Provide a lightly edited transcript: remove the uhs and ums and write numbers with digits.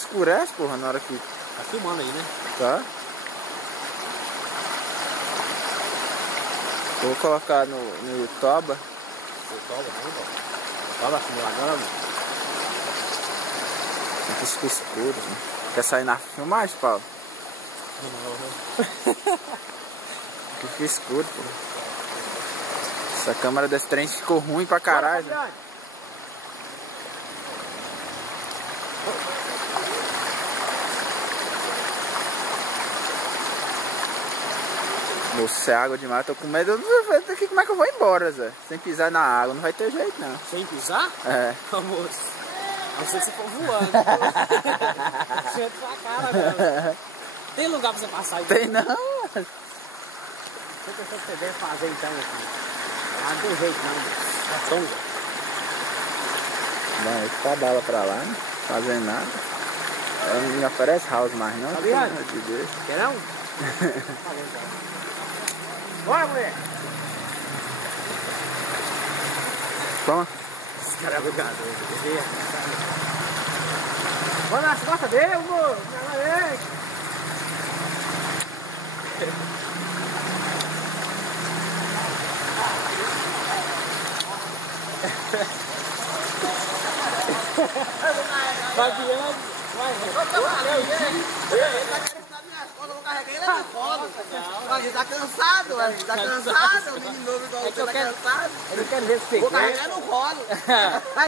escurece, porra, na hora que... Tá filmando aí, né? Tá. Vou colocar no YouTube. Olha lá, filmou agora, mano. Aqui fica escuro, né? Quer sair na filmagem, Paulo? Não. Aqui fica escuro, pô. Essa câmera desse trem ficou ruim pra caralho. Nossa, é água demais, tô com medo daqui, como é que eu vou embora, Zé? Sem pisar na água, não vai ter jeito não. Sem pisar? É. Famoso. Não sei se for voando. Senta pra cara, velho. Tem lugar pra você passar aí? Tem não. O que você deve fazer então aqui? Ah, não tem jeito não. É tonga. Bom, eu pedala pra lá, né? Fazendo nada. Ela não me oferece house mais não. Tá ligado? Eu te deixo. Quer não? Bora, mulher! Toma. Esse cara é brincadeira. Bora nas costas dele, amor! Fabiano, vai, ele tá cansado, ele tá cansado, o menino novo igual você tá cansado. Eu não quero ver se você vou carregar no colo.